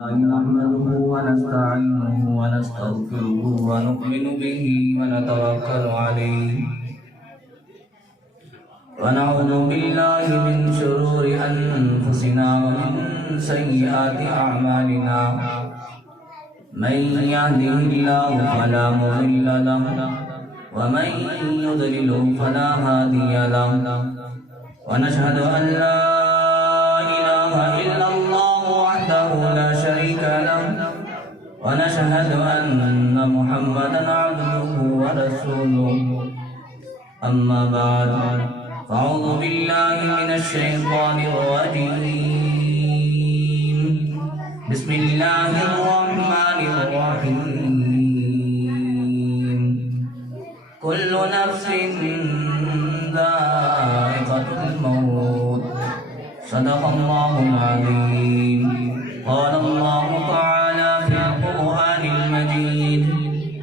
نحمده ونستعينه ونستغفره ونؤمن به ونتوكل عليه ونعوذ بالله من شرور أنفسنا ومن سيئات أعمالنا من يهده الله فلا مضل له ومن يضلل فلا هادي له ونشهد أن لا إله إلا الله وحده لا شريك له ونشهد أن محمدا عبده ورسوله أما بعد فأعوذ بالله من الشيطان الرجيم بسم الله الرحمن الرحيم كل نفس ذائقة الموت صدق الله العظيم قال الله تعالى في القرآن المجيد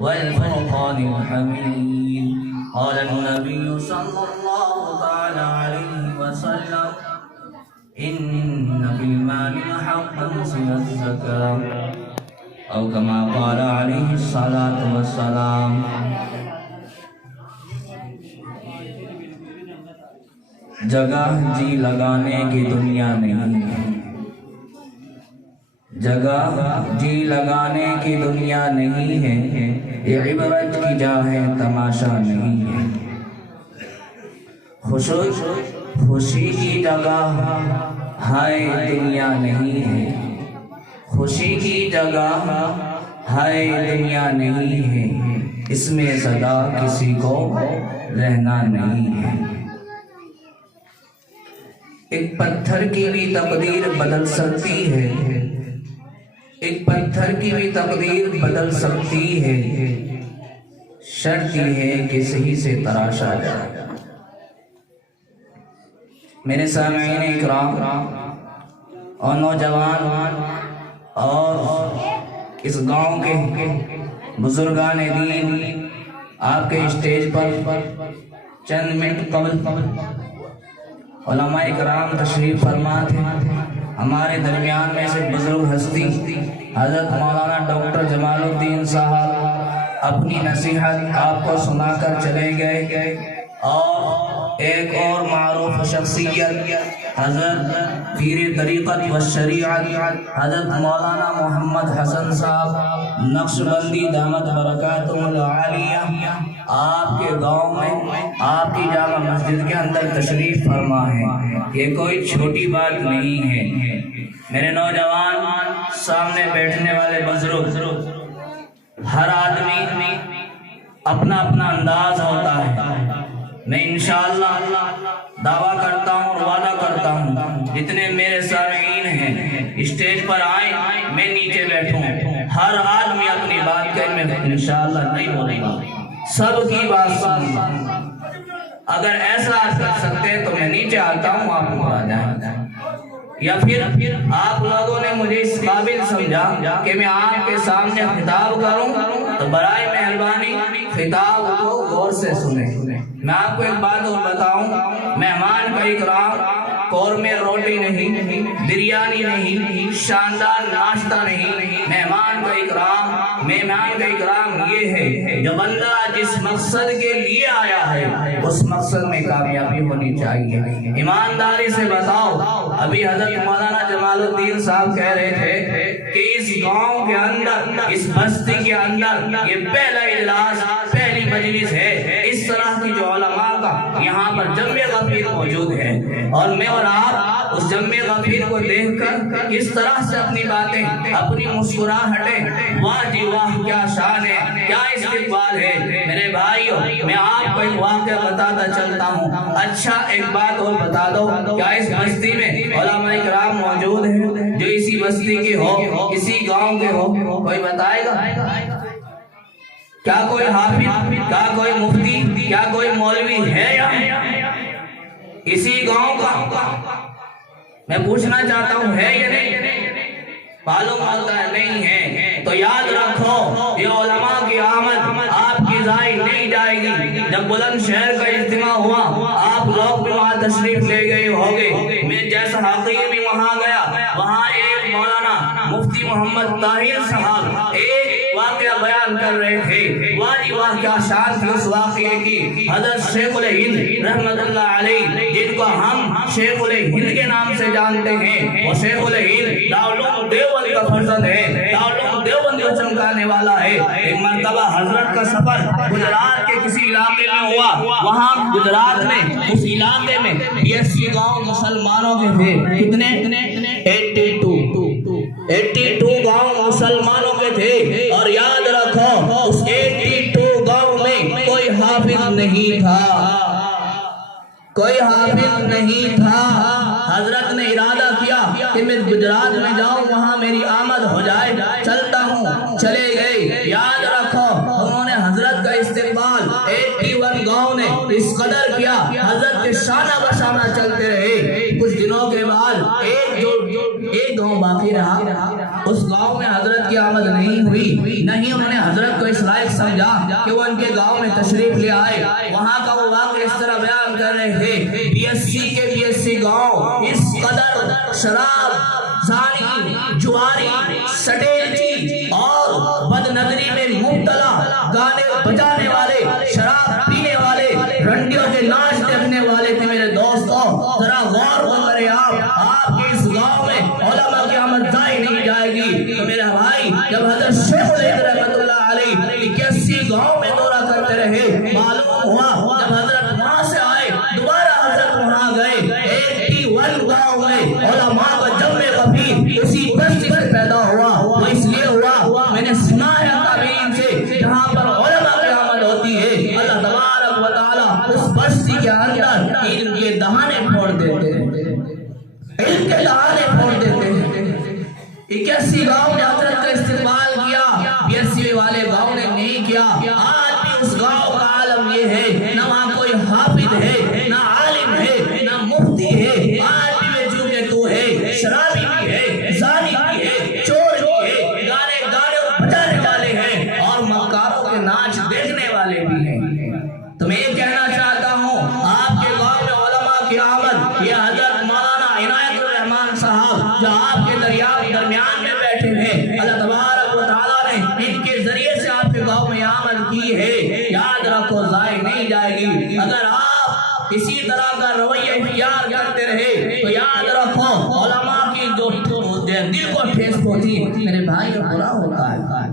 والفرقان الحميد قال النبي صلى الله تعالى عليه وسلم إن في المال حقا سوى الزكاة أو كما قال عليه الصلاة والسلام جگہ جی لگانے کی دنیا نہیں ہے، جگہ جی لگانے کی دنیا نہیں ہے، یہ عبرت کی جا ہے تماشا نہیں ہے۔ خوشی کی جگہ ہائے دنیا نہیں ہے، خوشی کی جگہ ہائے دنیا نہیں ہے، اس میں سدا کسی کو رہنا نہیں ہے۔ ایک پتھر کی بھی تقدیر بدل سکتی ہے، ایک پتھر کی بھی تقدیر بدل سکتی ہے، شرط یہ ہے کہ صحیح سے تراشا جائے۔ میرے سامعین اکرام اور نوجوان اور اس گاؤں کے بزرگان دین، آپ کے اسٹیج پر چند منٹ قبل علماء اکرام تشریف فرما تھے۔ ہمارے درمیان میں سے بزرگ ہستی حضرت مولانا ڈاکٹر جمال الدین صاحب اپنی نصیحت آپ کو سنا کر چلے گئے، اور ایک اور معروف شخصیت حضرت پیر طریقت و شریعت حضرت مولانا محمد حسن صاحب نقشبندی دامت برکاتہ العالیہ آپ کے گاؤں میں آپ کی جامع مسجد کے اندر تشریف فرما ہے۔ یہ کوئی چھوٹی بات نہیں ہے۔ میرے نوجوان، سامنے بیٹھنے والے بزرگ، ہر آدمی اپنا اپنا انداز ہوتا ہے۔ میں انشاءاللہ دعویٰ کرتا ہوں اور وعدہ کرتا ہوں، جتنے میرے سامعین ہیں اسٹیج پر آئیں، میں نیچے بیٹھوں، ہر آدمی اپنی بات کہے، میں انشاءاللہ نہیں بولوں گا، سب کی بات سنوں گا۔ اگر ایسا کر سکتے تو میں نیچے آتا ہوں، آپ کو آ جائیں، یا پھر آپ لوگوں نے مجھے اس قابل سمجھا کہ میں آپ کے سامنے خطاب کروں تو برائے مہربانی خطاب کو غور سے سنیں۔ میں آپ کو ایک بات اور بتاؤں، مہمان کا اکرام قورمے روٹی نہیں، بریانی نہیں، شاندار ناشتہ نہیں، مہمان کا اکرام یہ ہے جو بندہ جس مقصد کے لیے آیا ہے اس مقصد میں کامیابی ہونی چاہیے۔ ایمانداری سے بتاؤ، ابھی حضرت مولانا جمال الدین صاحب کہہ رہے تھے کہ اس گاؤں کے اندر، اس بستی کے اندر یہ پہلا اجلاس، پہلی مجلس ہے اس طرح کی جو علماء کا یہاں پر جمع غفیر موجود ہے، اور میں اور آپ اس جمع غفیر کو دیکھ کر اس طرح سے اپنی باتیں، اپنی مسکراہٹیں، واہ جی واہ کیا شان ہے، کیا استقبال ہے۔ میرے بھائیو، میں آپ کو ایک واقعہ بتاتا چلتا ہوں۔ اچھا ایک بات اور بتا دو، کیا اس بستی میں علماء کرام موجود ہیں جو اسی بستی کے ہو، اسی گاؤں کے ہو؟ کوئی بتائے گا؟ کیا کوئی حافظ، کیا کوئی مفتی، کیا کوئی مولوی ہے یہاں اسی گاؤں کا؟ میں پوچھنا چاہتا ہوں، ہے یا نہیں؟ معلوم ہوتا ہے نہیں ہے۔ تو یاد رکھو، یہ علماء کی آمد آپ کی بھی ضائع نہیں جائے گی۔ جب بلند شہر کا اجتماع ہوا آپ لوگ بھی وہاں تشریف لے گئے ہوگے، میں جیسا حقیقی بھی وہاں گیا، وہاں ایک مولانا مفتی محمد طاہر صاحب ایک واقعہ بیان کر رہے تھے۔ واہ جی واہ کیا شان تھی اس واقعے کی۔ حضرت شیخ الہند رحمت اللہ علیہ، جن کو ہم شیخ الہند کے نام سے جانتے ہیں، وہ شیخ الہند دارالعلوم دیوبند کا فرزند ہے، دارالعلوم دیوبند کو چمکانے والا ہے۔ ایک مرتبہ حضرت کا سفر گجرات کے کسی علاقے میں ہوا، وہاں گجرات میں اس علاقے میں 80 گاؤں مسلمانوں کے تھے۔ کتنے؟ 82 گاؤں مسلمانوں کے تھے، اور یاد رکھو اس 82 گاؤں میں کوئی حافظ نہیں تھا، کوئی حافظ نہیں تھا۔ حضرت نے ارادہ کیا کہ میں گجرات میں جاؤں، وہاں میری آمد ہو جائے، چلتا ہوں۔ چلے گئے۔ یاد رکھو انہوں نے حضرت کا استقبال 81 گاؤں نے اس قدر کیا، حضرت کے شانہ بشانہ چلتے رہے۔ کچھ دنوں کے بعد ایک گاؤں باقی رہا، اس گاؤں میں حضرت کی آمد نہیں ہوئی، نہیں انہوں نے حضرت کو اس لائق سمجھا کہ وہ ان کے گاؤں میں تشریف لے آئے۔ وہاں کا وہ واقعہ اس طرح بیان کر رہے تھے، 82 گاؤں اس قدر شراب، زانی، جواری، سٹیلٹی اور بد نظری میں مبتلا، گانے بجانے والے، شراب پینے والے، رنڈیوں کے ناچ دیکھنے والے تھے۔ میرے دوستوں ذرا غور کریں، آپ کے اس گاؤں میں علماء کی آمد ضائع نہیں جائے گی۔ تو میرا بھائی جب حضرت شیخ الہند رحمت اللہ علیہ 81 گاؤں میں دورہ کرتے رہے، معلوم ہوا جب حضرت وہاں سے آئے دوبارہ حضرت وہاں گئے، 81 گاؤں میں علماء کا جمع غفیر اسی بستی سے پیدا ہوا۔ وہ اس لیے ہوا، میں نے سنا ہے تابعین سے، جہاں پر علماء کی آمد ہوتی ہے اللہ تبارک و تعالی اس بستی کے اندر علم کے دہانے پھوڑ دیتے ہیں، علم کے دہانے پھوڑ دیتے ہیں۔ 81 گاؤں نے حضرت کا استقبال کیا، 82 والے گاؤں نے نہیں کیا۔ آج بھی اس گاؤں کا عالم یہ ہے، نہ وہاں کوئی حافظ ہے، نہ عالم ہے، نہ مفتی ہے۔ آج بھی میں چونکہ تو ہے، شرابی بھی ہے، زانی بھی ہے، چور بھی ہے، گانے بجانے والے ہیں، اور مکاروں کے ناچ دیکھنے والے بھی ہیں۔ تو میں یہ کہنا چاہتا ہوں آپ کے گاؤں میں علماء کی آمد، یہ حضرت مولانا عنایت الرحمان صاحب جو آپ کے درمیان میں بیٹھے ہیں، اللہ تبارک و تعالیٰ نے ان کے ذریعے سے آپ کے گاؤں میں آمد کی ہے، یاد رکھو ضائع نہیں جائے گی۔ اگر آپ اسی طرح کا رویہ اختیار کرتے رہے تو یاد رکھو علماء کی جو دل کو ٹھیس پہنچی، میرے بھائی برا ہوتا ہے،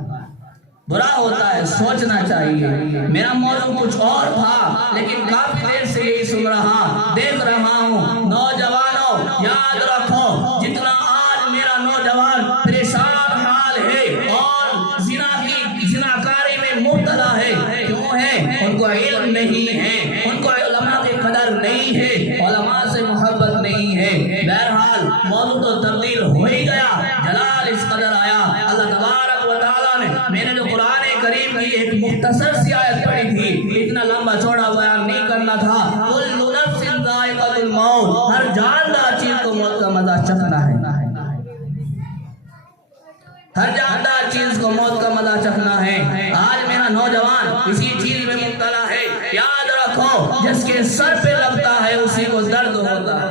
برا ہوتا ہے، سوچنا چاہیے۔ میرا موضوع کچھ اور تھا، لیکن کافی دیر سے یہی سن رہا، دیکھ رہا ہوں۔ نوجوانوں یاد رکھو، جتنا آج میرا نوجوان پریشان حال ہے اور زناکاری میں مبتلا ہے، کیوں ہے؟ ان کو علم نہیں ہے، ان کو علماء کی قدر نہیں ہے، علماء سے محبت نہیں ہے۔ بہرحال موضوع تو تبدیل ہو ہی گیا، جلال اس قدر آیا۔ اللہ تبارک و تعالیٰ نے، میں نے جو قرآن کریم کی ایک مختصر سی آیت پڑھی تھی، اتنا لمبا چوڑا بیان نہیں کرنا تھا۔ کل نفس ذائقۃ الموت، ہر جاندار چیز کو موت کا مزہ چکھنا ہے، ہر جاندار چیز کو موت کا مزہ چکھنا ہے۔ آج میرا نوجوان کسی چیز میں مبتلا ہے، یاد رکھو جس کے سر پہ لگتا ہے اسی کو درد ہوتا ہے۔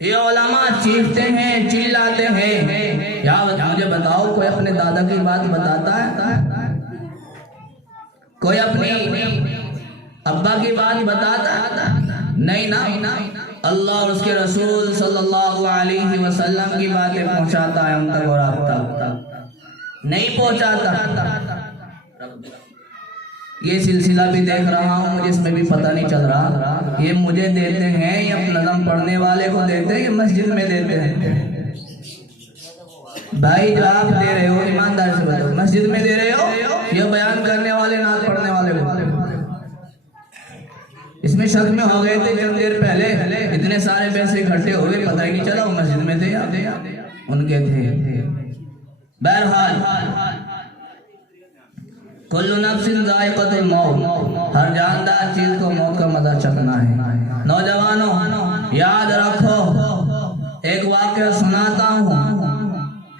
یہ علماء چیختے ہیں، چلاتے ہیں۔ یا مجھے بتاؤ کوئی اپنے دادا کی بات بتاتا ہے؟ کوئی اپنی ابا کی بات بتاتا ہے؟ نہیں نا، اللہ اور اس کے رسول صلی اللہ علیہ وسلم کی باتیں پہنچاتا ہے ہم تک، اور آپ تک نہیں پہنچاتا۔ یہ سلسلہ بھی دیکھ رہا ہوں، مجھے اس میں بھی پتہ نہیں چل رہا، یہ مجھے دیتے ہیں یا نظم پڑھنے والے کو دیتے ہیں یا مسجد میں دیتے ہیں؟ بھائی جو آپ دے رہے ہو ایماندار سے بتاؤ، مسجد میں دے رہے ہو یا بیان کرنے والے نعت پڑھنے والے کو؟ اس میں شک میں ہو گئے تھے چند دیر پہلے، اتنے سارے پیسے اکٹھے ہوئے، پتہ ہی نہیں چلا وہ مسجد میں تھے یا ان کے تھے۔ بہرحال کل نفس ذائقۃ الموت، ہر جاندار چیز کو موت کا مزہ چکھنا ہے۔ نوجوانوں یاد رکھو، ایک واقعہ سناتا ہوں۔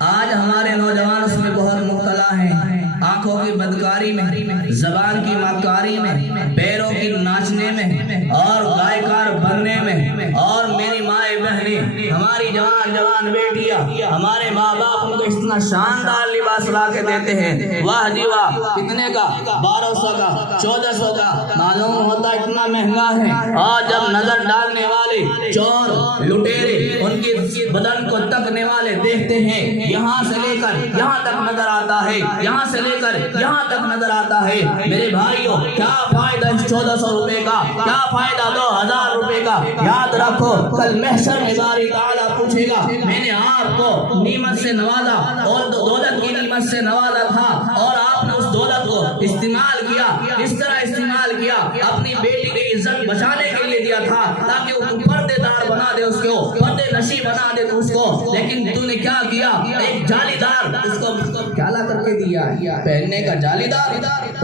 آج ہمارے نوجوان اس میں بہت مبتلا ہیں، آنکھوں کی بدکاری میں، زبان کی مکاری میں، پیروں کی ناچنے میں اور گائیکار بننے میں، اور میری مائیں بہنیں، ہماری جوان جوان بیٹیاں، ہمارے ماں باپ ان کو اتنا شاندار لباس لا کے دیتے ہیں، واہ جی واہ، کتنے کا؟ 1200 کا، 1400 کا، معلوم ہوتا اتنا مہنگا ہے۔ اور جب نظر ڈالنے والے چور لٹیرے ان کی بدن کو تکنے والے دیکھتے ہیں، یہاں سے لے کر یہاں تک نظر آتا ہے، یہاں سے لے کر یہاں تک نظر آتا ہے۔ میرے بھائیوں، کیا فائدہ اس 1400 روپے کا، کیا فائدہ 2000 روپے کا؟ یاد رکھو کل محشر میں باری تعالیٰ پوچھے گا، میں نے آپ کو نعمت سے نوازا اور دولت کی نعمت سے نوازا تھا، اور آپ نے اس دولت کو استعمال کیا، اس طرح استعمال کیا، اپنی بیٹی کی عزت بچانے کے لیے دیا تھا تاکہ وہ پردے دار بنا دے، اس کو پردے نشی بنا دے تو اس کو، لیکن تو نے کیا کیا؟ ایک جالی دار اس کو کیا لا کر کے دیا، پہننے کا جالی دار،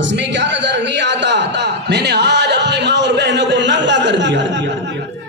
اس میں کیا نظر نہیں آتا۔ میں نے آج اپنی ماں اور بہنوں کو ننگا کر دیا،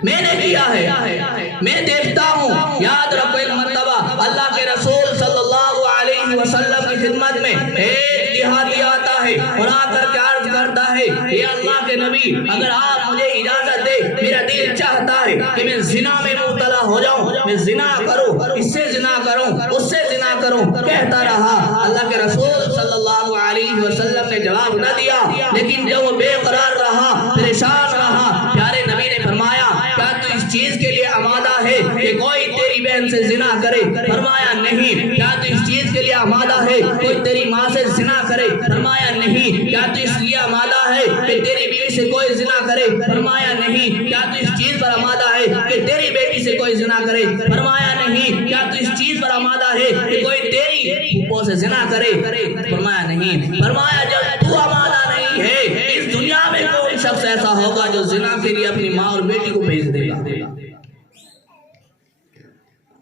میں نے کیا ہے، میں دیکھتا ہوں۔ یاد رکھو ایک مرتبہ اللہ کے رسول صلی اللہ علیہ وسلم کی خدمت میں ایک دیہاتی آتا ہے اور آ کر کے عرض کرتا ہے، اے اللہ کے نبی، اگر آپ مجھے اجازت دے، میرا دل چاہتا ہے کہ میں زنا میں مبتلا ہو جاؤں، میں زنا کروں، اس سے زنا کروں، اس سے زنا کروں۔ کہتا رہا، اللہ کے رسول صلی اللہ علیہ وسلم نے جواب نہ دیا، لیکن جب وہ بے قرار رہا، پریشان رہا، پیارے نبی نے فرمایا، کیا تو اس چیز کے لیے آمادہ ہے کہ کوئی تیری بہن سے زنا کرے؟ فرمایا نہیں۔ کیا تو اس چیز کے لیے آمادہ ہے کوئی تیری ماں سے زنا کرے؟ فرمایا نہیں۔ کیا تو اس لیے آمادہ ہے کہ تیری بیوی سے کوئی زنا کرے؟ فرمایا نہیں۔ کیا تو اس چیز پر آمادہ ہے کہ تیری بیٹی سے کوئی زنا کرے؟ فرمایا نہیں۔ کیا تو اس چیز پر آمادہ ہے کہ کوئی تیری پھوپھو سے زنا کرے؟ فرمایا نہیں۔ فرمایا جب تو آمادہ نہیں ہے، اس دنیا میں کوئی شخص ایسا ہوگا جو زنا کے لیے اپنی ماں اور بیٹی کو بھیج دے گا۔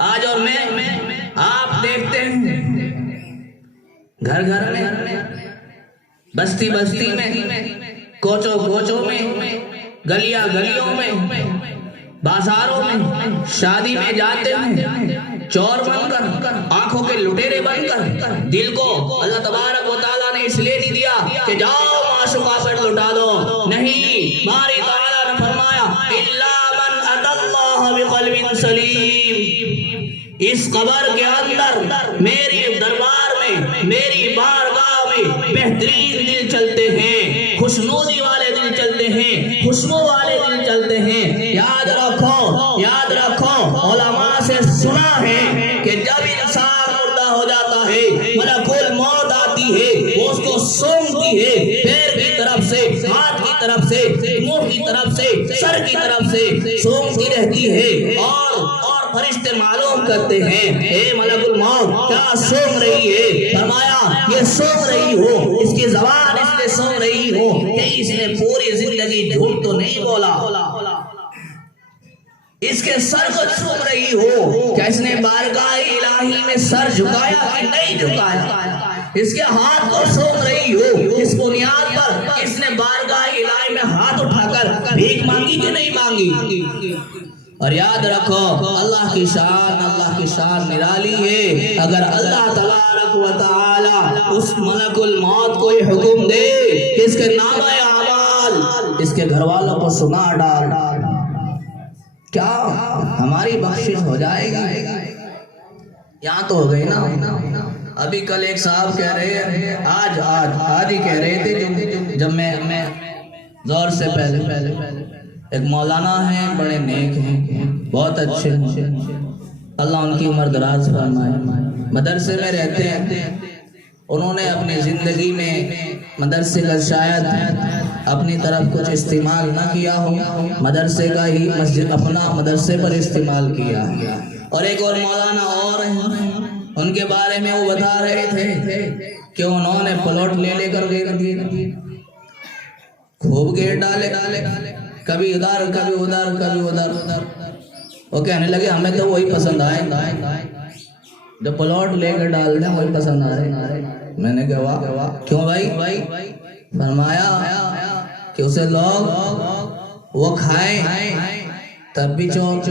آج اور میں آپ دیکھتے ہیں گھر گھر میں، بستی بستی میں، کوچوں کوچوں میں، گلیاں گلیوں میں، بازاروں میں، شادی میں جاتے ہیں چور بن کر، آنکھوں کے لٹیرے بن کر۔ دل کو اللہ تبارک و تعالیٰ نے اس لیے نہیں دیا کہ جاؤ معشوقہ پر لٹا دو، نہیں، باری تعالیٰ نے فرمایا الا من اتى اللہ بقلب سلیم۔ اس قبر کے اندر میری دربار میں، میری بارگاہ میں بہترین دل چلتے ہیں، خوشنودی والے دل چلتے ہیں، خوشبو والے دل چلتے ہیں۔ یاد رکھو، یاد رکھو، علماء سے سنا ہے کہ جب انسان مردہ ہو جاتا ہے، ملک الموت آتی ہے، وہ اس کو سونگتی ہے، پیر کی طرف سے، ہاتھ کی طرف سے، منہ کی طرف سے، سر کی طرف سے سونگتی رہتی ہے، اور فرشتے معلوم کرتے ہیں، اے ملک الموت کیا سونگ رہی ہے؟ فرمایا یہ سونگ رہی ہو، اس کی زبان اس لیے سونگ رہی ہو کہ اس نے پوری زندگی جھوٹ تو نہیں بولا، اس کے سر کو سونگ رہی ہو کہ اس نے بارگاہ الہی میں سر جھکایا کہ نہیں جھکایا، اس کے ہاتھ کو سونگ رہی ہو، اس بنیاد پر اس نے بارگاہ الہی میں ہاتھ اٹھا کر بھیک مانگی کہ نہیں مانگی۔ اور یاد رکھو اللہ کی شان نرالی ہے۔ اگر اللہ تبارک و تعالی اس ملک الموت کو یہ حکم دے کہ اس کے نامہ اعمال اس کے گھر والوں کو سنا ڈال، کیا ہماری بخشش ہو جائے گی؟ یہاں تو ہو گئی نا۔ ابھی کل ایک صاحب کہہ رہے ہیں، آج ہی کہہ رہے تھے، جب میں زور سے پہلے ایک مولانا ہیں، بڑے نیک ہیں، بہت اچھے ہیں، اللہ ان کی عمر دراز فرمائے، مدرسے میں رہتے ہیں۔ انہوں نے اپنی زندگی میں مدرسے کا شاید اپنی طرف کچھ استعمال نہ کیا ہو، مدرسے کا ہی مسجد اپنا مدرسے پر استعمال کیا۔ اور ایک اور مولانا اور ہیں، ان کے بارے میں وہ بتا رہے تھے کہ انہوں نے پلاٹ لے کر گھیر دیے، خوب گھیر ڈالے، کبھی ادھر کبھی ادھر کبھی ادھر۔ وہ کہنے لگے ہمیں تو وہی پسند آئے، جو پلاٹ لے کر ڈال دیں وہی پسند آ رہے۔ میں نے کہا واہ، کیوں بھائی؟ فرمایا کہ اسے لوگ وہ کھائیں تب بھی چور،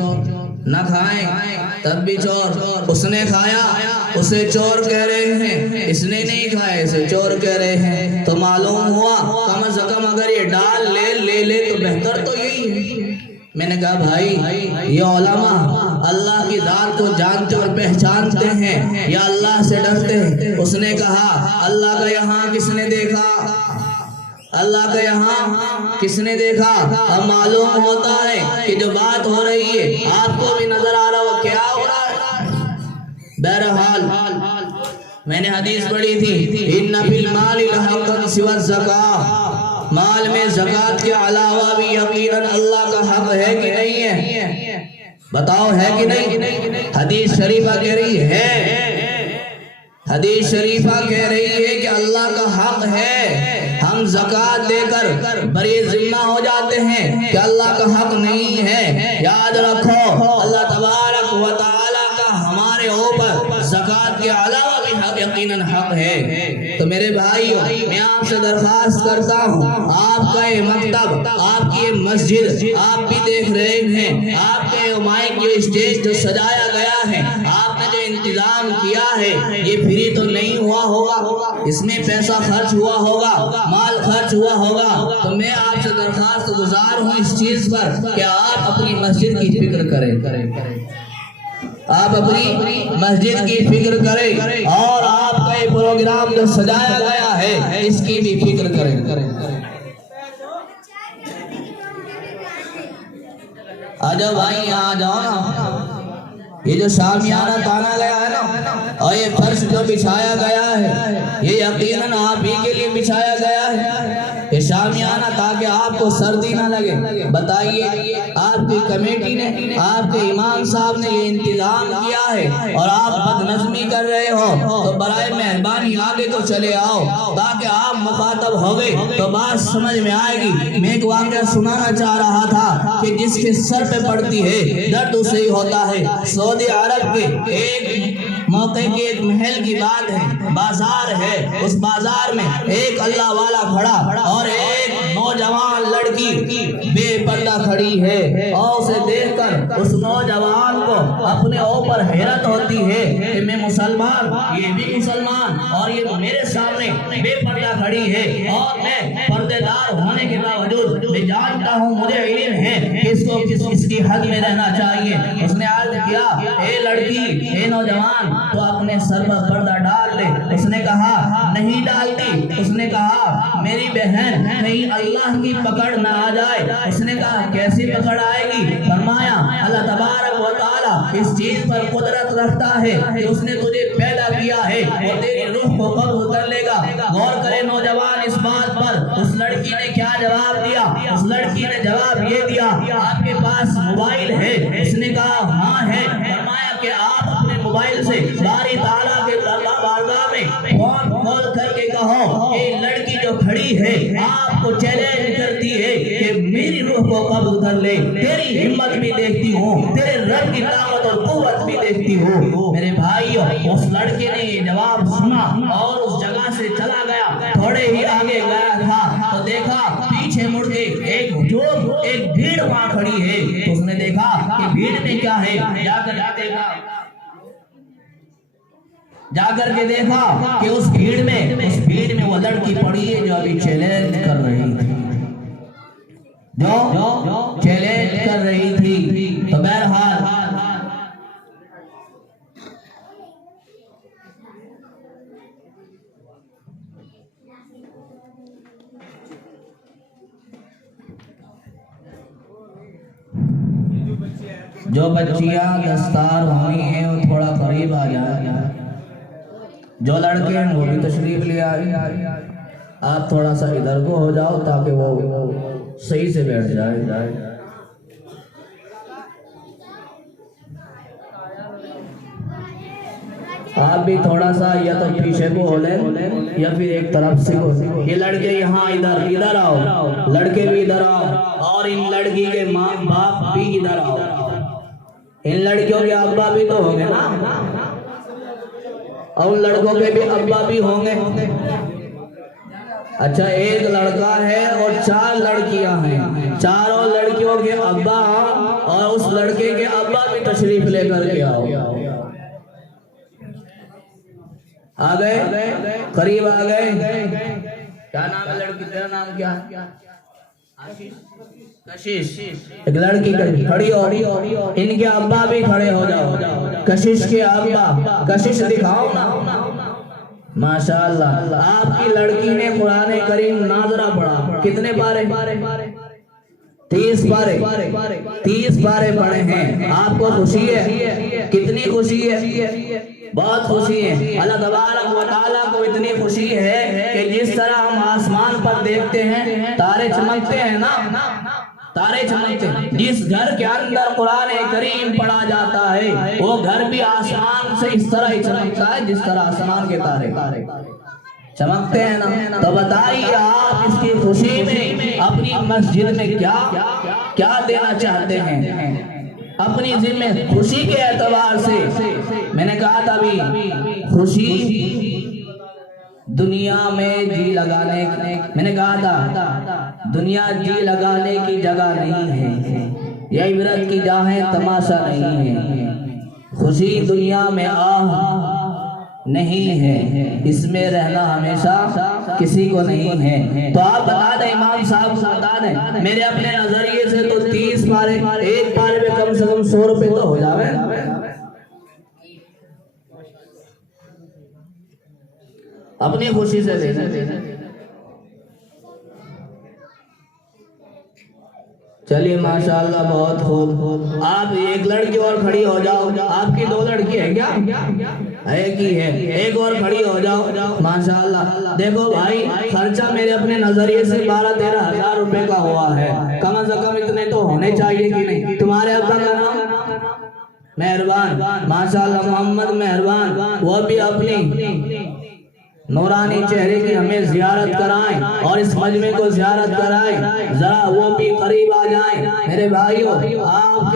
نہ کھائیں تب بھی چور، اس نے کھایا اسے چور کہہ رہے ہیں، اس نے نہیں کھایا اسے چور کہہ رہے ہیں، تو معلوم ہوا کم از کم اگر یہ ڈال لے تو بہتر تو یہی ہے۔ میں نے کہا بھائی یہ علماء اللہ کی ذات کو جانتے اور پہچانتے ہیں یا اللہ سے ڈرتے ہیں؟ اس نے کہا اللہ کا یہاں کس نے دیکھا، اللہ کا یہاں کس نے دیکھا؟ اب معلوم ہوتا ہے کہ جو بات ہو رہی ہے آپ کو بھی نظر آ رہا ہو کیا ہو رہا ہے۔ بہرحال میں نے حدیث پڑھی تھی ان فی المال لحقا سوى الزکاۃ، مال میں زکوٰۃ کے علاوہ بھی یقیناً اللہ کا حق ہے کہ نہیں ہے؟ بتاؤ ہے کہ نہیں؟ حدیث شریفہ کہہ رہی ہے، حدیث شریفہ کہہ رہی ہے کہ اللہ کا حق ہے۔ ہم زکوٰۃ دے کر بری ذمہ ہو جاتے ہیں کہ اللہ کا حق نہیں ہے۔ یاد رکھو اللہ تبارک و تعالیٰ کا ہمارے اوپر زکوٰۃ کے علاوہ بھی حق یقیناً حق ہے۔ تو میرے بھائیو میں آپ سے درخواست کرتا ہوں، آپ کا یہ مکتب، آپ کی یہ مسجد آپ بھی دیکھ رہے ہیں، آپ کے مائک کے اسٹیج جو سجایا گیا ہے، آپ نے جو انتظام کیا ہے یہ فری تو نہیں ہوا ہوگا، اس میں پیسہ خرچ ہوا ہوگا، مال خرچ ہوا ہوگا۔ تو میں آپ سے درخواست گزار ہوں اس چیز پر کہ آپ اپنی مسجد کی فکر کریں، آپ اپنی مسجد کی فکر کریں اور آپ کا یہ پروگرام جو سجایا گیا ہے اس کی بھی فکر کریں۔ آجاؤ بھائی یہاں جاؤ نا، یہ جو شامیانہ تانا گیا ہے نا اور یہ فرش جو بچھایا گیا ہے یہ یقیناً آپ ہی کے لیے بچھایا گیا ہے، یہ شامیانہ تاکہ آپ کو سردی نہ لگے۔ بتائیے آپ کی کمیٹی نے، آپ کے امام صاحب نے یہ انتظام کیا ہے اور آپ بد نظمی کر رہے ہو تو برائے مہربانی آگے تو چلے آؤ تاکہ آپ مخاطب ہو گئے تو بات سمجھ میں آئے گی۔ میں ایک واقعہ سنانا چاہ رہا تھا کہ جس کے سر پہ پڑتی ہے درد اسے ہی ہوتا ہے۔ سعودی عرب کے ایک موقع کی ایک محل کی بات ہے، بازار ہے، اس بازار میں ایک اللہ والا کھڑا اور ایک نوجوان لڑکی بے پردہ کھڑی ہے اور اسے دیکھ کر اس نوجوان کو اپنے اوپر حیرت ہوتی ہے کہ میں مسلمان، یہ بھی مسلمان اور یہ میرے سامنے بے پردہ کھڑی ہے اور میں پردے دار ہونے کے باوجود میں جانتا ہوں، مجھے علم ہے کہ اس کو اس کی حد میں رہنا چاہیے۔ اس نے عرض کیا اے لڑکی، اے نوجوان، تو اپنے سر پر پردہ ڈال لے۔ اس نے کہا نہیں ڈالتی۔ اس نے کہا میری بہن کہیں اللہ کی پکڑ نہ آ جائے۔ اس نے کہا کیسی پکڑ آئے گی؟ فرمایا اللہ تبارک و تعالی اس چیز پر قدرت رکھتا ہے کہ اس نے تجھے پیدا کیا ہے وہ تیری روح کو قبض کر لے گا۔ غور کرے نوجوان اس بات پر، اس لڑکی نے کیا جواب دیا؟ اس لڑکی نے جواب یہ دیا آپ کے پاس موبائل ہے؟ اس نے کہا ہاں ہے۔ فرمایا کہ آپ اپنے موبائل سے باری تعالیٰ کے بارگاہ میں فون کال کر کے کہو کہ لڑکی جو کھڑی ہے آپ کو چیلنج کرتی ہے کہ میری روح کو قبض کر لے، تیری ہمت بھی دیکھتی ہوں، تیرے رب کی طاقت اور قوت بھی دیکھتی ہوں۔ میرے بھائیو اس لڑکے نے یہ جواب سنا اور اس جگہ سے چلا گیا۔ تھوڑے ہی آگے گیا تھا تو دیکھا پیچھے مڑ کے ایک بھیڑ وہاں کھڑی ہے۔ تو اس نے دیکھا کہ بھیڑ میں کیا ہے، جا کر کے دیکھا کہ اس بھیڑ میں وہ لڑکی پڑی ہے جو ابھی چیلنج کر رہی تھی، تو بہرحال جو بچیاں دستار ہونی ہیں وہ تھوڑا قریب آ جائے، جو لڑکے ہیں وہ بھی تشریف لے آئے، آپ تھوڑا سا ادھر کو ہو جاؤ تاکہ وہ صحیح سے بیٹھ جائے۔ آپ بھی تھوڑا سا یا تو پیچھے کو ہو لیں یا پھر ایک طرف سے ہو۔ یہ لڑکے یہاں ادھر آؤ، لڑکے بھی ادھر آؤ اور ان لڑکی کے ماں باپ بھی ادھر آؤ۔ ان لڑکیوں کے ابا بھی تو ہوں گے نا اور ان لڑکوں کے بھی ابا بھی ہوں گے۔ اچھا ایک لڑکا ہے اور 4 لڑکیاں ہیں، چاروں لڑکیوں کے ابا اور اس لڑکے کے ابا بھی تشریف لے کر کے آؤ۔ آ گئے؟ قریب آ گئے؟ کیا نام ہے لڑکی تیرا نام کیا؟ کشش۔ ایک لڑکی کھڑی ہو، ان کے ابا بھی کھڑے ہو جاؤ، کشش کے ابا، کشش دکھاؤ نا۔ ماشاءاللہ آپ کی لڑکی نے قرآن کریم ناظرہ پڑھا، کتنے پارے؟ 30 پارے، 30 پارے پڑھے ہیں۔ آپ کو خوشی ہے؟ کتنی خوشی ہے؟ بہت خوشی ہے۔ اللہ تبارک و تعالیٰ کو اتنی خوشی ہے کہ جس طرح ہم آسمان پر دیکھتے ہیں تارے چمکتے ہیں نا، تارے چمکتے ہیں، جس گھر کے اندر قرآن کریم پڑھا جاتا ہے وہ گھر بھی آسمان سے اس طرح ہی چمکتا ہے جس طرح آسمان کے تارے چمکتے ہیں نا۔ تو بتائیے آپ اس کی خوشی میں اپنی مسجد میں کیا دینا چاہتے ہیں؟ اپنی ذمہ خوشی کے اعتبار سے میں نے کہا تھا بھی خوشی دنیا میں جی لگانے، میں نے کہا تھا دنیا جی لگانے کی جگہ نہیں ہے، یہ عبرت کی جگہ ہے، تماشا نہیں ہے۔ خوشی دنیا میں نہیں ہے، اس میں رہنا ہمیشہ کسی کو نہیں ہے۔ تو آپ بتا دیں، امام صاحب کو بتا دیں، میرے اپنے نظریے سے تو 30 پارے، ایک پارے میں کم سے کم 100 روپے تو ہو جاوے۔ اپنی خوشی سے دینا۔ چلیے ماشاءاللہ بہت خوب۔ آپ ایک لڑکی اور کھڑی ہو جاؤ، آپ کی 2 لڑکی ہے کیا؟ ایک ہی ہے، ایک اور کھڑی ہو جاؤ ماشاءاللہ۔ دیکھو بھائی، خرچہ میرے اپنے نظریے سے 12-13 ہزار روپے کا ہوا ہے، کم از کم اتنے تو ہونے چاہیے کہ نہیں؟ تمہارے ابا کا نام مہربان، ماشاءاللہ محمد مہربان، وہ بھی اپنی نورانی چہرے کی ہمیں زیارت کرائیں اور اس مجمع کو زیارت کرائیں، ذرا وہ بھی قریب آ جائیں۔ میرے بھائیو، آپ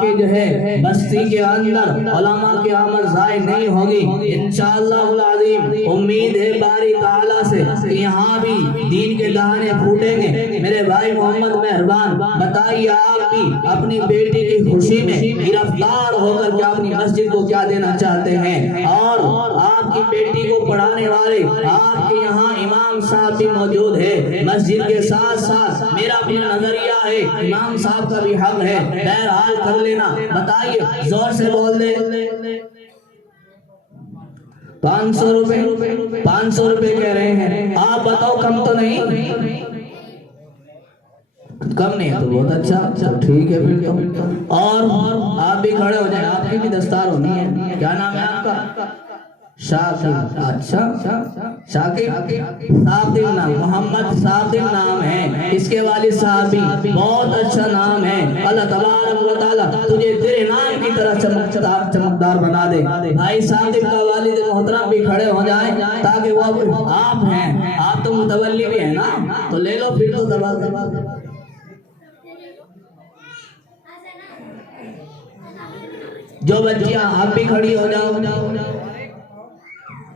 کے جو ہے بستی کے اندر علماء کی آمد ضائع نہیں ہوگی انشاءاللہ العظیم۔ امید ہے باری تعالیٰ سے کہ یہاں بھی دین کے دہانے پھوٹیں گے۔ میرے بھائی محمد مہربان، بتائیے آپ بھی اپنی بیٹی کی خوشی میں گرفتار ہو کر کے اپنی مسجد کو کیا دینا چاہتے ہیں؟ اور آپ کی بیٹی کو پڑھانے والے آپ کے یہاں امام صاحب بھی موجود ہے، مسجد کے ساتھ ساتھ میرا اپنا نظریہ ہے امام صاحب کا بھی حق ہے، بہرحال کر لینا۔ بتائیے، زور سے بول دے۔ 500 روپے، 500 روپے کہہ رہے ہیں، آپ بتاؤ کم تو نہیں؟ کم نہیں ہے تو بہت اچھا، ٹھیک ہے پھر تو۔ اور آپ بھی کھڑے ہو جائیں، آپ کی بھی دستار ہونی ہے۔ کیا نام ہے آپ کا؟ شاکر۔ اچھا، شاکر صادق نام، محمد صادق نام ہے، اس کے والد صاحب بھی بہت اچھا نام ہے۔ اللہ تبارک و تعالیٰ تجھے تیرے نام کی طرح چمکدار بنا دے۔ بھائی صادق کا والد محترم بھی کھڑے ہو جائیں تاکہ وہ آپ ہیں، آپ تو متولی بھی ہیں نا، تو لے لو پھر تو دبا۔ جو بچیاں آپ بھی کھڑی ہو جاؤ۔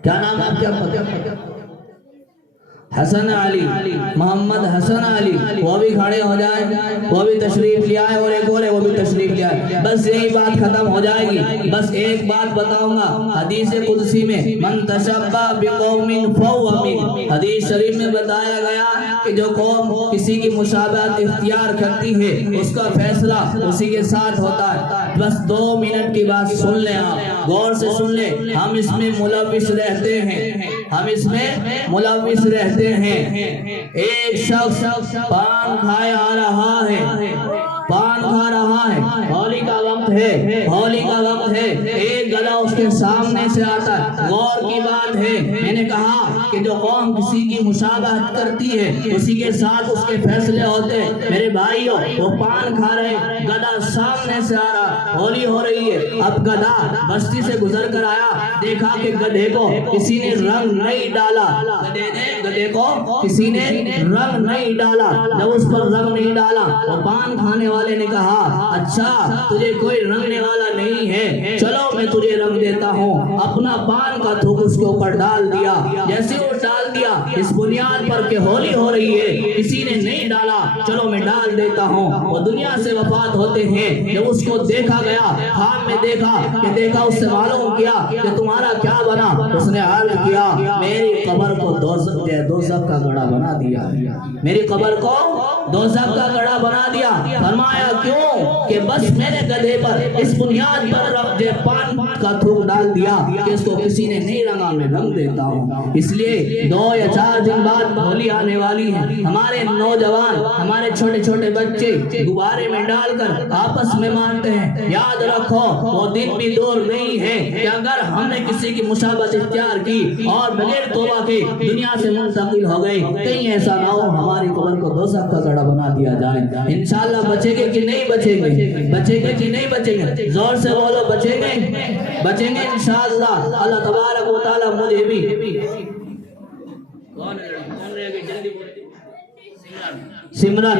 کیا نام ہے آپ کیا؟ حسن علی، محمد حسن علی، وہ بھی کھڑے ہو جائیں، وہ بھی تشریف لے آئے، اور ایک اور ہے وہ بھی تشریف لے آئے۔ بس یہی بات ختم ہو جائے گی۔ بس ایک بات بتاؤں گا، حدیث قدسی میں من تشبہ بقوم فہو منہ، حدیث شریف میں بتایا گیا کہ جو قوم کسی کی مشابہت اختیار کرتی ہے اس کا فیصلہ اسی کے ساتھ ہوتا ہے۔ بس 2 منٹ کی بات سن لیں، آپ غور سے سن لیں۔ ہم اس میں ملوث رہتے ہیں، ہم اس میں ملوث رہتے ہیں۔ ایک شخص پان کھائے آ رہا ہے، پان کھا رہا ہے، ہولی کا وقت ہے، ہولی کا وقت ہے، ایک گدھا اس کے سامنے سے آتا ہے۔ غور کی بات ہے، میں نے کہا کہ جو قوم کسی کی مشابہت کرتی ہے اسی کے ساتھ اس کے فیصلے ہوتے ہیں۔ میرے بھائیوں، وہ پان کھا رہے، گدھا سامنے سے آ رہا، ہولی ہو رہی ہے۔ اب گدھا بستی سے گزر کر آیا، دیکھا کہ گدھے کو کسی نے رنگ نہیں ڈالا، گدھے کو کسی نے رنگ نہیں ڈالا۔ جب اس پر رنگ نہیں ڈالا، وہ پان کھانے والے نے کہا اچھا تجھے کوئی رنگنے والا نہیں ہے، چلو میں تجھے رنگ دیتا ہوں۔ اپنا پان کا تھوک اس کے اوپر ڈال دیا۔ جیسے وہ ڈال دیا اس بنیاد پر کہ ہولی ہو رہی ہے، کسی نے نہیں ڈالا، چلو میں ڈال دیتا ہوں۔ وہ دنیا سے وفات ہوتے ہیں، جب اس کو دیکھا گیا، خواب میں دیکھا اس سے معلوم کیا کہ تمہارا کیا بنا؟ اس نے عرض کیا میری قبر کو دوزخ کا گڑھا بنا دیا، میری قبر کو دوزخ کا گڑھا بنا دیا۔ فرمایا کیوں؟ کہ بس میرے گدھے پر اس بنیاد پر پان کا تھوک ڈال دیا کہ اس کو کسی نے نہیں رنگا، میں رنگ دیتا ہوں۔ اس لیے 2 یا 4 دن بعد ہولی آنے والی ہے، ہمارے نوجوان، ہمارے چھوٹے چھوٹے بچے غبارے میں ڈال کر آپس میں مارتے ہیں۔ یاد رکھو وہ دن بھی دور نہیں ہے کہ اگر ہم نے کسی کی مشابہت اختیار کی اور بغیر توبہ کے دنیا سے منتقل ہو گئے، کہیں ایسا نہ ہو ہماری قبر کو دوزخ کا گڑھا بنا دیا جائے۔ انشاءاللہ بچیں گے کہ نہیں بچیں گے؟ بچیں گے کہ نہیں بچیں گے؟ زور سے بولو بچیں گے انشاءاللہ۔ اللہ تبارک و تعالی مجھے بھی سمرن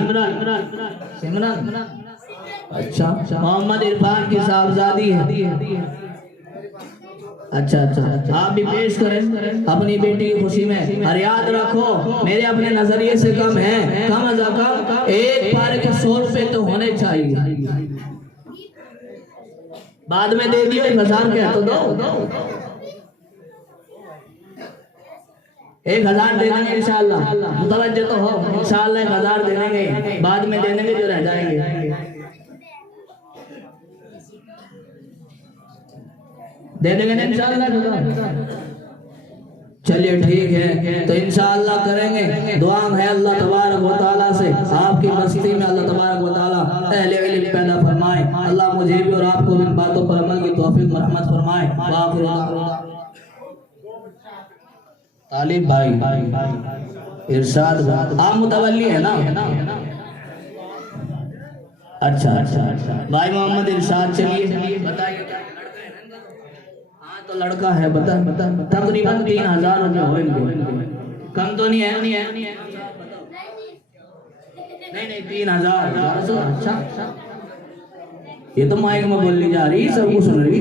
اچھا محمد عرفان کی صاحبزادی ہے، اچھا آپ بھی پیش کریں اپنی بیٹی کی خوشی میں۔ اور یاد رکھو میرے اپنے نظریے سے کم ہے، کم از کم ایک پارے کے 100 روپے تو ہونے چاہیے۔ بعد میں دے دیو 1000 کے تو دو، 1000 دے دیں گے انشاءاللہ، متوجہ تو ہو انشاءاللہ 1000 دے دیں گے، بعد میں دے دیں گے جو رہ جائیں گے، دے دیں گے انشاءاللہ۔ چلیے ٹھیک ہے تو انشاءاللہ کریں گے۔ دعا ہے اللہ تبارک و تعالیٰ سے آپ کی بستی میں اللہ تبارک و تعالیٰ اہل علم پیدا فرمائے، اللہ مجھے بھی اور آپ کو ان باتوں پر عمل کی توفیق مرحمت فرمائے۔ طالب بھائی ارشاد آپ متولی ہے نا؟ اچھا بھائی محمد ارشاد چلیے بتائیے۔ تو لڑکا ہے بتا تقریباً 3000 روپے ہوئے گے، کم تو نہیں ہے؟ نہیں 3000۔ اچھا یہ تو مائک میں بولنی جا رہی، سب کو سن رہی۔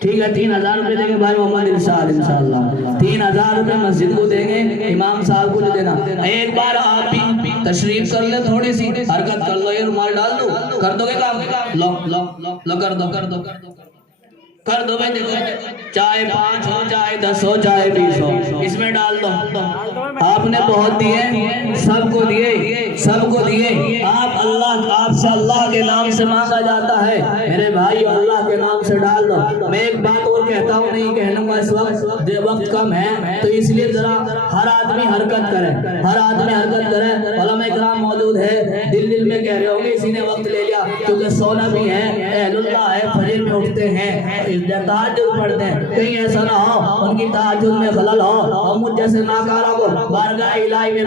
ٹھیک ہے 3000 روپے دیں گے بھائی محمد ارشاد انشاءاللہ، 3000 روپے مسجد کو دیں گے، امام صاحب کو دینا۔ ایک بار آپ بھی تشریف کر لیں، تھوڑی سی حرکت کر لو، یہ رومال ڈال دو، کر دو گے کام؟ لو کر دو بھائی، دیکھو چاہے 5 ہو چاہے 10 ہو چاہے 20 ہو، اس میں ڈال دو۔ آپ نے بہت دیے، سب کو دیے، آپ سے اللہ کے نام سے مانگا جاتا ہے میرے بھائی، اللہ کے نام سے ڈال دو۔ میں ایک بات اور کہتا ہوں، نہیں کہنے گا اس وقت کم ہے تو اس لیے ذرا ہر آدمی حرکت کرے۔ علماء کرام موجود ہے، دل میں کہہ رہے ہوں گے اسی نے وقت لے لیا، کیونکہ سونا بھی ہے، اہل اللہ ہے، فجر میں اٹھتے ہیں، تہجد پڑھتے ہیں، کہیں ایسا نہ ہو ان کی تہجد میں خلل ہو اور مجھ جیسے ناکارہ کو بارگاہ الہی میں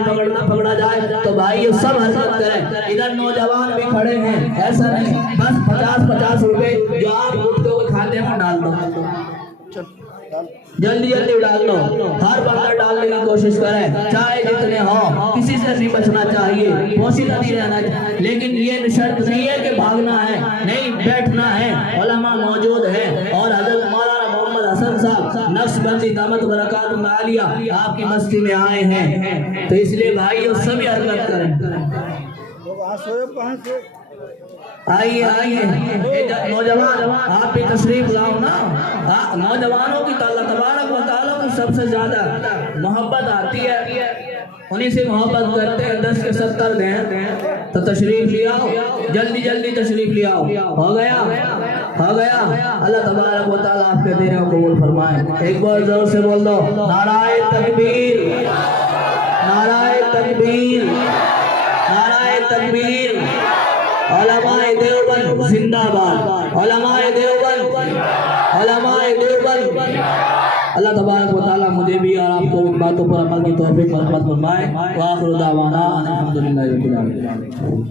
پکڑا جائے۔ تو بھائی یہ سب حرکت کریں، ادھر نوجوان بھی کھڑے ہیں، ایسا نہیں بس 50 روپے جو آپ اٹھتے ہوئے کھاتے ہیں وہ ڈال دو، جلدی ڈال دو، ہر بندہ ڈالنے کی کوشش کریں، چاہے جتنے ہو، کسی سے نہیں بچنا چاہیے، پوشیدہ نہیں رہنا چاہیے، لیکن یہ شرط نہیں ہے کہ بھاگنا ہے، نہیں بیٹھنا ہے، علماء موجود ہیں اور حضرت مولانا محمد حسن صاحب نقشبندی دامت برکات عالیہ آپ کی مستی میں آئے ہیں، تو اس لیے بھائیو سبھی حرکت کریں۔ آئیے نوجوان آپ بھی تشریف لاؤ نا، نوجوانوں کی اللہ تبارک و تعالیٰ کو سب سے زیادہ محبت آتی ہے، انہی سے محبت کرتے ہیں، 10 کے 70 دیں تو تشریف لے آؤ، جلدی تشریف لے آؤ، ہو گیا۔ اللہ تبارک و تعالیٰ آپ کے دین کو قبول فرمائے۔ ایک بار زور سے بول دو نعرہ تکبیر، نعرہ تکبیر، نعرہ تکبیر۔ علماء دیوبند زندہ باد، علماء دیوبند، علماء دیوبند۔ اللہ تبارک و تعالیٰ مجھے بھی اور آپ کو ان باتوں پر عمل کی توفیق مرحمت فرمائے۔ وآخر دعوانا الحمدللہ رب العالمین۔